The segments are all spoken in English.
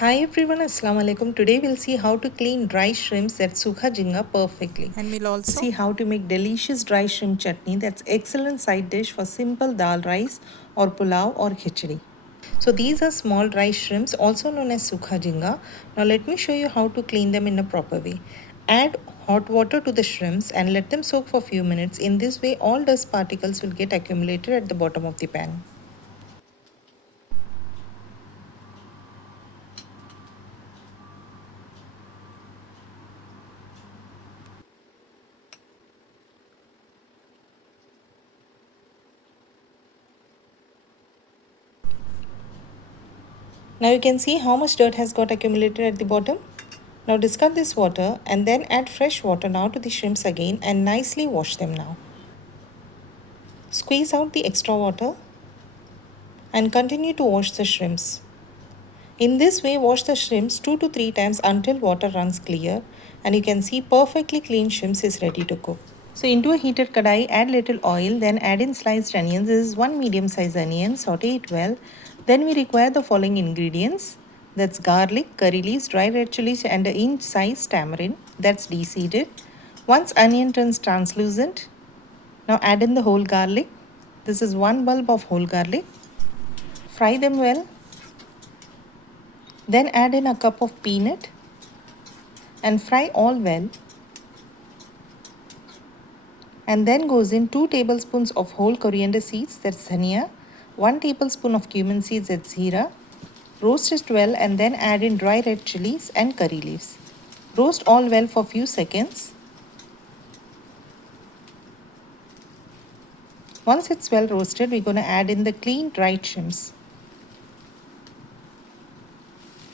Hi everyone, Assalamu alaikum. Today we'll see how to clean dry shrimps that sukha jinga perfectly. And we'll also See how to make delicious dry shrimp chutney that's excellent side dish for simple dal rice or pulao or khichdi. So these are small dry shrimps also known as sukha jinga. Now let me show you how to clean them in a proper way. Add hot water to the shrimps and let them soak for a few minutes. In this way all dust particles will get accumulated at the bottom of the pan. Now you can see how much dirt has got accumulated at the bottom. Now discard this water and then add fresh water now to the shrimps again and nicely wash them now. Squeeze out the extra water and continue to wash the shrimps. In this way, wash the shrimps 2 to 3 times until water runs clear and you can see perfectly clean shrimps is ready to cook. So into a heated kadai, add little oil, then add in sliced onions. This is one medium sized onion, saute it well. Then we require the following ingredients. That's garlic, curry leaves, dry red chilies and an inch size tamarind that's de-seeded. Once onion turns translucent, now add in the whole garlic. This is one bulb of whole garlic. Fry them well. Then add in a cup of peanut and fry all well. And then goes in 2 tablespoons of whole coriander seeds, that's dhania, 1 tablespoon of cumin seeds, that's jeera. Roast it well and then add in dry red chilies and curry leaves. Roast all well for few seconds. Once it's well roasted, we're going to add in the clean dried shrimps.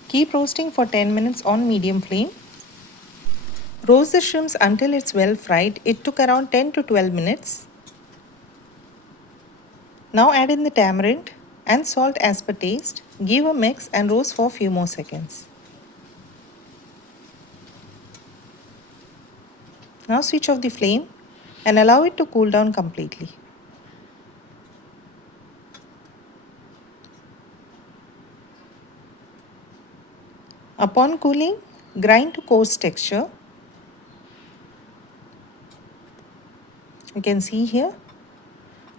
Keep roasting for 10 minutes on medium flame. Roast the shrimps until it's well fried. It took around 10 to 12 minutes. Now add in the tamarind and salt as per taste. Give a mix and roast for a few more seconds. Now switch off the flame and allow it to cool down completely. Upon cooling, grind to coarse texture. You can see here.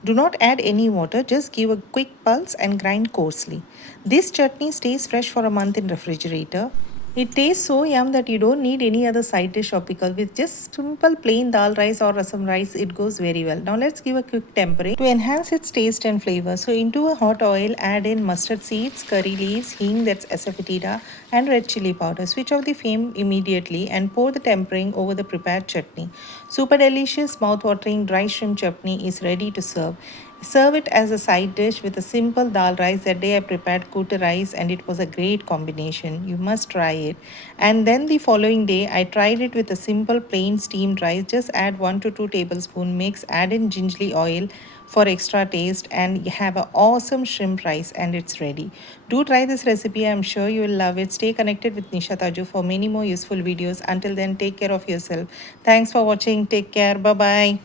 Do not add any water, just give a quick pulse and grind coarsely. This chutney stays fresh for a month in refrigerator. It tastes so yum that you don't need any other side dish or pickle. With just simple plain dal rice or rasam rice, it goes very well. Now let's give a quick tempering to enhance its taste and flavor. So into a hot oil, add in mustard seeds, curry leaves, hing, that's asafoetida, and red chili powder. Switch off the flame immediately and pour the tempering over the prepared chutney. Super delicious, mouth-watering dry shrimp chutney is ready to serve. Serve it as a side dish with a simple dal rice. That day I prepared kutta rice and it was a great combination. You must try it. And then the following day I tried it with a simple plain steamed rice. Just add 1 to 2 tablespoon mix, add in gingerly oil for extra taste and you have an awesome shrimp rice and it's ready. Do try this recipe. I'm sure you will love it. Stay connected with Nisha Thaju for many more useful videos. Until then, take care of yourself. Thanks for watching. Take care. Bye-bye.